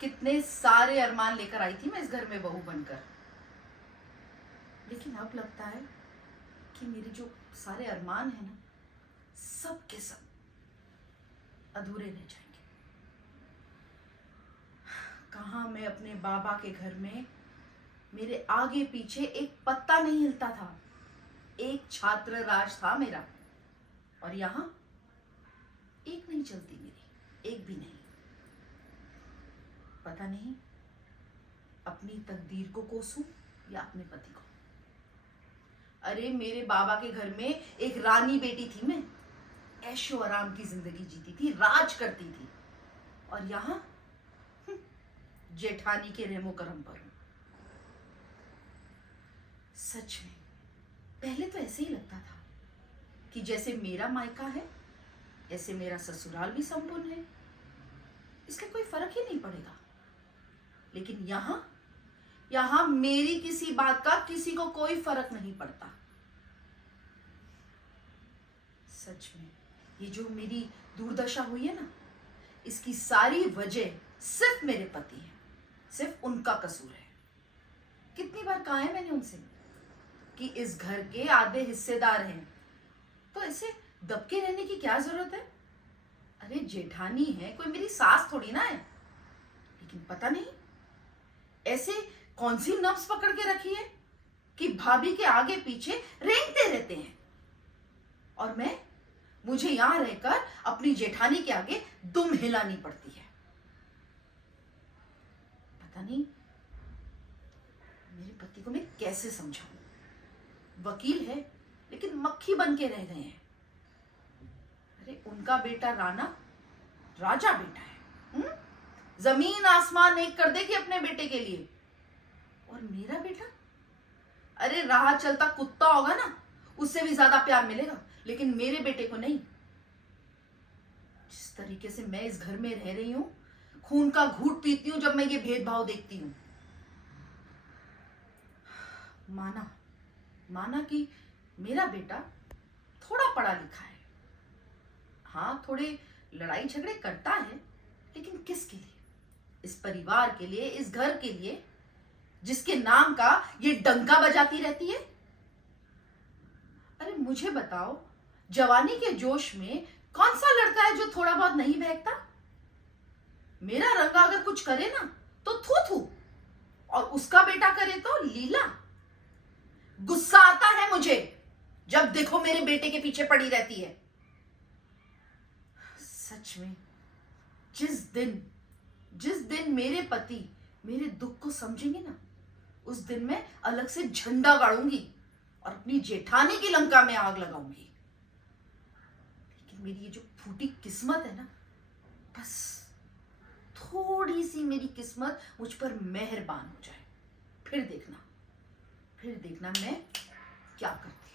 कितने सारे अरमान लेकर आई थी मैं इस घर में बहू बनकर, लेकिन अब लगता है कि मेरे जो सारे अरमान है ना, सब के सब अधूरे रह जाएंगे। कहाँ मैं अपने बाबा के घर में मेरे आगे पीछे एक पत्ता नहीं हिलता था, एक छात्र राज था मेरा, और यहां एक नहीं चलती मेरी, एक भी नहीं। पता नहीं अपनी तकदीर को कोसूं या अपने पति को। अरे मेरे बाबा के घर में एक रानी बेटी थी मैं, ऐशो आराम की जिंदगी जीती थी, राज करती थी, और यहां जेठानी के रहमो करम पर हूं। सच में पहले तो ऐसे ही लगता था कि जैसे मेरा मायका है ऐसे मेरा ससुराल भी संपूर्ण है, इसलिए कोई फर्क ही नहीं पड़ेगा। लेकिन यहां मेरी किसी बात का किसी को कोई फर्क नहीं पड़ता। सच में ये जो मेरी दुर्दशा हुई है ना, इसकी सारी वजह सिर्फ मेरे पति है, सिर्फ उनका कसूर है। कितनी बार कहा है मैंने उनसे कि इस घर के आधे हिस्सेदार हैं, तो ऐसे दबके रहने की क्या जरूरत है। अरे जेठानी है, कोई मेरी सास थोड़ी ना है। लेकिन पता नहीं ऐसे कौन सी नब्ज पकड़ के रखी है कि भाभी के आगे पीछे रेंगते रहते हैं, और मुझे यहां रहकर अपनी जेठानी के आगे दुम हिलानी पड़ती है। पता नहीं मेरे पति को मैं कैसे समझाऊं। वकील है लेकिन मक्खी बन के रह गए हैं। अरे उनका बेटा राणा राजा बेटा है, जमीन आसमान एक कर देगी अपने बेटे के लिए, और मेरा बेटा अरे राह चलता कुत्ता होगा ना, उससे भी ज्यादा प्यार मिलेगा, लेकिन मेरे बेटे को नहीं। जिस तरीके से मैं इस घर में रह रही हूं, खून का घूंट पीती हूं जब मैं ये भेदभाव देखती हूं। माना कि मेरा बेटा थोड़ा पढ़ा लिखा है, हाँ थोड़े लड़ाई झगड़े करता है, लेकिन किसके लिए? इस परिवार के लिए, इस घर के लिए जिसके नाम का ये डंका बजाती रहती है। अरे मुझे बताओ, जवानी के जोश में कौन सा लड़का है जो थोड़ा बहुत नहीं बहकता? मेरा रंगा अगर कुछ करे ना तो थू थू, और उसका बेटा करे तो लीला। गुस्सा आता है मुझे जब देखो मेरे बेटे के पीछे पड़ी रहती है। सच में जिस दिन मेरे पति मेरे दुख को समझेंगे ना, उस दिन मैं अलग से झंडा गाड़ूंगी और अपनी जेठानी की लंका में आग लगाऊंगी। लेकिन मेरी ये जो फूटी किस्मत है ना, बस थोड़ी सी मेरी किस्मत मुझ पर मेहरबान हो जाए, फिर देखना मैं क्या करती हूं।